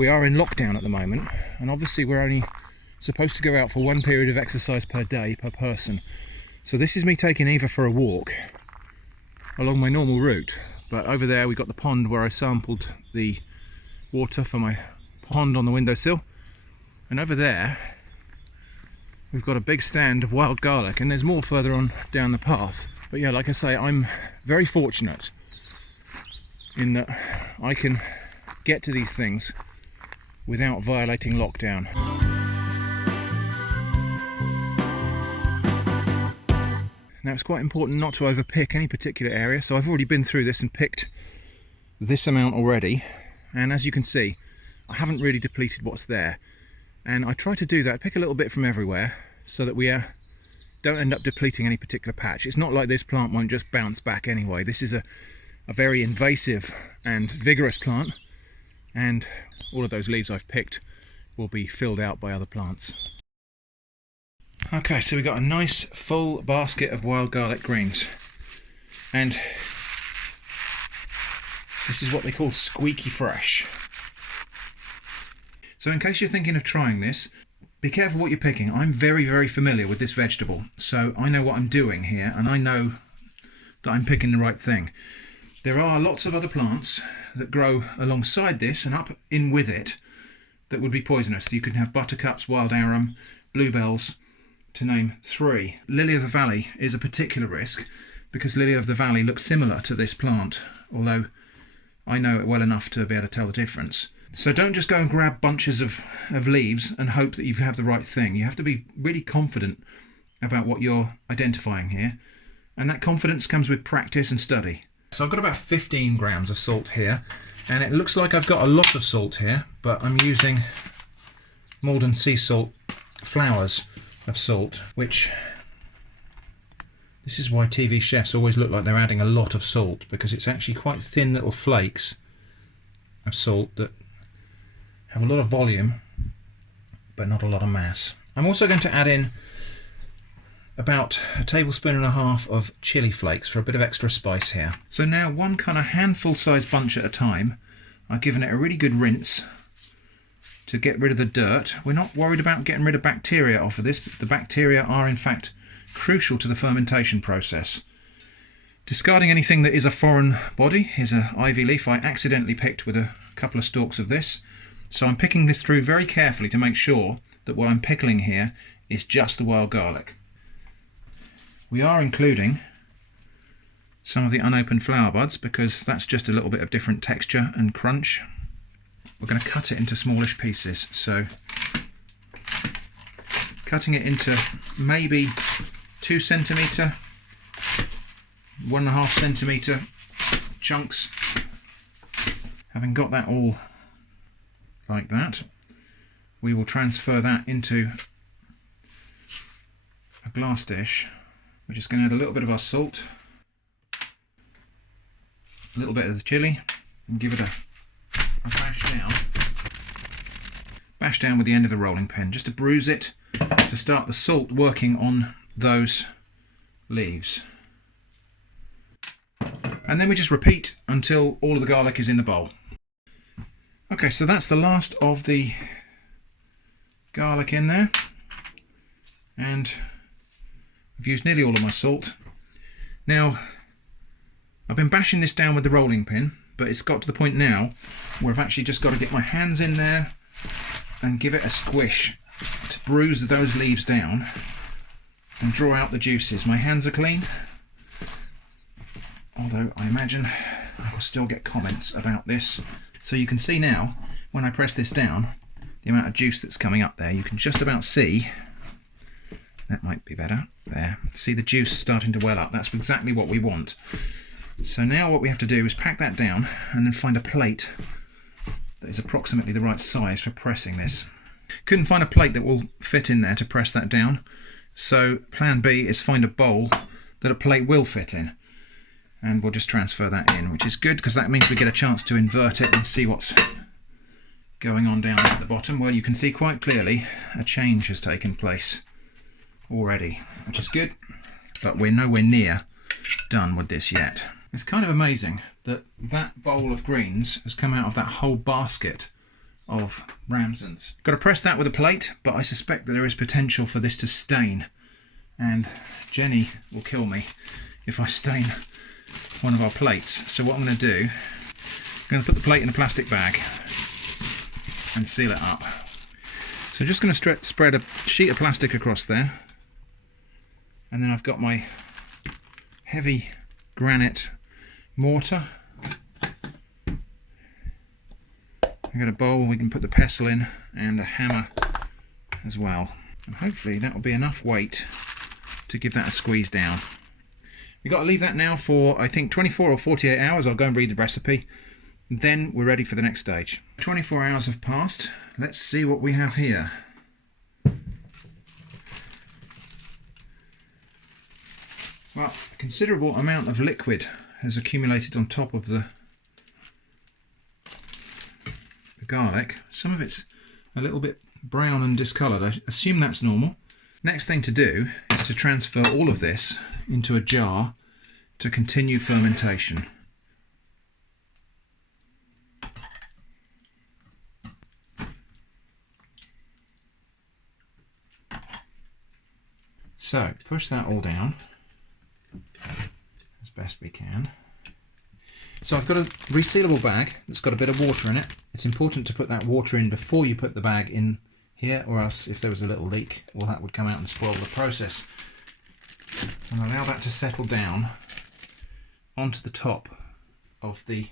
we are in lockdown at the moment, and obviously we're only supposed to go out for one period of exercise per day per person. So this is me taking Eva for a walk along my normal route, but over there we got the pond where I sampled the water for my pond on the windowsill, and over there we've got a big stand of wild garlic, and there's more further on down the path. But yeah, like I say, I'm very fortunate in that I can get to these things without violating lockdown. Now it's quite important not to overpick any particular area, so I've already been through this and picked this amount already, and as you can see I haven't really depleted what's there, and I try to do that, pick a little bit from everywhere so that we don't end up depleting any particular patch. It's not like this plant won't just bounce back anyway. This is a very invasive and vigorous plant, and all of those leaves I've picked will be filled out by other plants. Okay, so we've got a nice full basket of wild garlic greens, and this is what they call squeaky fresh. So in case you're thinking of trying this, be careful what you're picking. I'm very, very familiar with this vegetable, so I know what I'm doing here, and I know that I'm picking the right thing. There are lots of other plants that grow alongside this and up in with it that would be poisonous. You can have buttercups, wild arum, bluebells, to name 3. Lily of the valley is a particular risk because lily of the valley looks similar to this plant, although I know it well enough to be able to tell the difference. So don't just go and grab bunches of leaves and hope that you have the right thing. You have to be really confident about what you're identifying here, and that confidence comes with practice and study. So I've got about 15 grams of salt here, and it looks like I've got a lot of salt here, but I'm using Maldon sea salt flowers of salt, which this is why TV chefs always look like they're adding a lot of salt, because it's actually quite thin little flakes of salt that have a lot of volume but not a lot of mass. I'm also going to add in about 1.5 tablespoons of chili flakes for a bit of extra spice here. So now one kind of handful size bunch at a time. I've given it a really good rinse to get rid of the dirt. We're not worried about getting rid of bacteria off of this. The bacteria are in fact crucial to the fermentation process. Discarding anything that is a foreign body. Here's an ivy leaf I accidentally picked with a couple of stalks of this. So I'm picking this through very carefully to make sure that what I'm pickling here is just the wild garlic. We are including some of the unopened flower buds because that's just a little bit of different texture and crunch. We're going to cut it into smallish pieces, so cutting it into maybe 2 centimetre, 1.5 centimetre chunks. Having got that all like that, we will transfer that into a glass dish. We're just going to add a little bit of our salt, a little bit of the chili, and give it a bash down. Bash down with the end of a rolling pin, just to bruise it, to start the salt working on those leaves. And then we just repeat until all of the garlic is in the bowl. Okay, so that's the last of the garlic in there, and I've used nearly all of my salt. Now, I've been bashing this down with the rolling pin, but it's got to the point now where I've actually just got to get my hands in there and give it a squish to bruise those leaves down and draw out the juices. My hands are clean, although I imagine I will still get comments about this. So you can see now, when I press this down, the amount of juice that's coming up there. You can just about see, that might be better, there. See the juice starting to well up. That's exactly what we want. So now what we have to do is pack that down and then find a plate that is approximately the right size for pressing this. Couldn't find a plate that will fit in there to press that down. So plan B is find a bowl that a plate will fit in. And we'll just transfer that in, which is good because that means we get a chance to invert it and see what's going on down at the bottom. Well, you can see quite clearly a change has taken place already, which is good, but we're nowhere near done with this yet. It's kind of amazing that that bowl of greens has come out of that whole basket of ramsons. Got to press that with a plate, but I suspect that there is potential for this to stain, and Jenny will kill me if I stain one of our plates. So what I'm going to do, I'm going to put the plate in a plastic bag and seal it up. So I'm just going to spread a sheet of plastic across there, and then I've got my heavy granite mortar. I've got a bowl we can put the pestle in, and a hammer as well. And hopefully that will be enough weight to give that a squeeze down. We've got to leave that now for, I think, 24 or 48 hours. I'll go and read the recipe. Then we're ready for the next stage. 24 hours have passed. Let's see what we have here. Well, a considerable amount of liquid has accumulated on top of the garlic. Some of it's a little bit brown and discoloured. I assume that's normal. Next thing to do is to transfer all of this into a jar to continue fermentation. So push that all down as best we can. So I've got a resealable bag that's got a bit of water in it. It's important to put that water in before you put the bag in here, or else if there was a little leak, well, that would come out and spoil the process. And allow that to settle down onto the top of the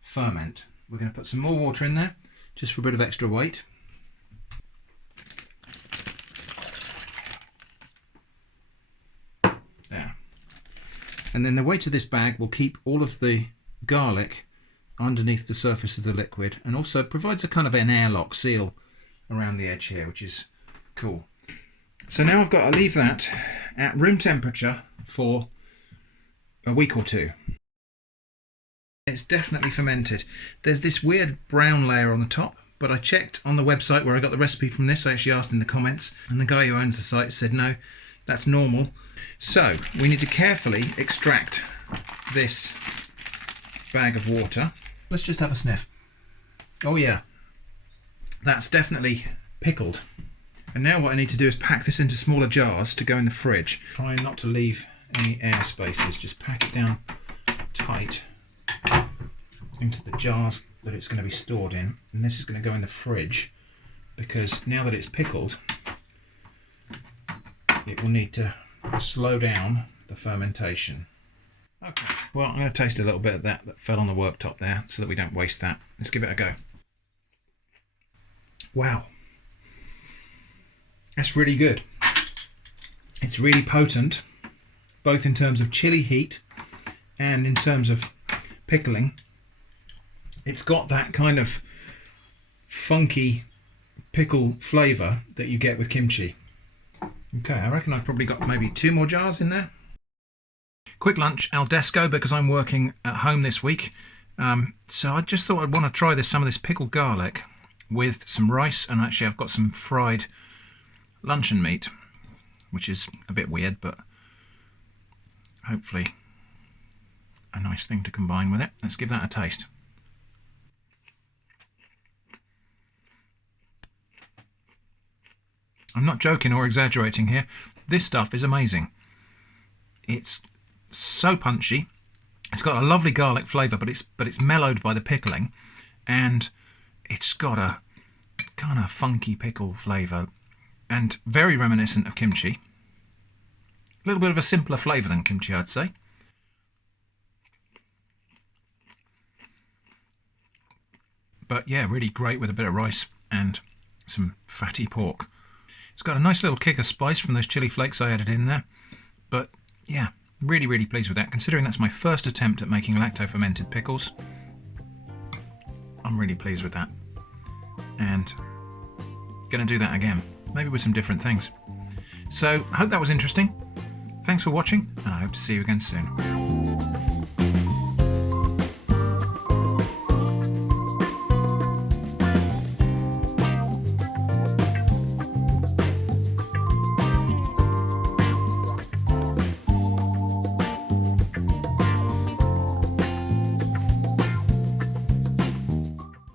ferment. We're going to put some more water in there just for a bit of extra weight. There. And then the weight of this bag will keep all of the garlic underneath the surface of the liquid, and also provides a kind of an airlock seal around the edge here, which is cool. So now I've got to leave that at room temperature for a week or two. It's definitely fermented. There's this weird brown layer on the top, but I checked on the website where I got the recipe from this. I actually asked in the comments, and the guy who owns the site said no, that's normal. So we need to carefully extract this bag of water. Let's just have a sniff. Oh yeah, that's definitely pickled. And now what I need to do is pack this into smaller jars to go in the fridge. Try not to leave any air spaces, just pack it down tight into the jars that it's going to be stored in. And this is going to go in the fridge, because now that it's pickled, it will need to slow down the fermentation. Okay, well, I'm going to taste a little bit of that fell on the worktop there so that we don't waste that. Let's give it a go. Wow. That's really good. It's really potent, both in terms of chili heat and in terms of pickling. It's got that kind of funky pickle flavour that you get with kimchi. Okay, I reckon I've probably got maybe 2 more jars in there. Quick lunch al desco, because I'm working at home this week. So I just thought I'd want to try some of this pickled garlic with some rice, and actually I've got some fried luncheon meat, which is a bit weird, but hopefully a nice thing to combine with it. Let's give that a taste. I'm not joking or exaggerating here. This stuff is amazing. It's so punchy. It's got a lovely garlic flavour, but it's mellowed by the pickling, and it's got a kind of funky pickle flavour, and very reminiscent of kimchi. A little bit of a simpler flavour than kimchi, I'd say. But yeah, really great with a bit of rice and some fatty pork. It's got a nice little kick of spice from those chili flakes I added in there. But yeah, really, really pleased with that. Considering that's my first attempt at making lacto-fermented pickles, I'm really pleased with that. And going to do that again, maybe with some different things. So I hope that was interesting. Thanks for watching, and I hope to see you again soon.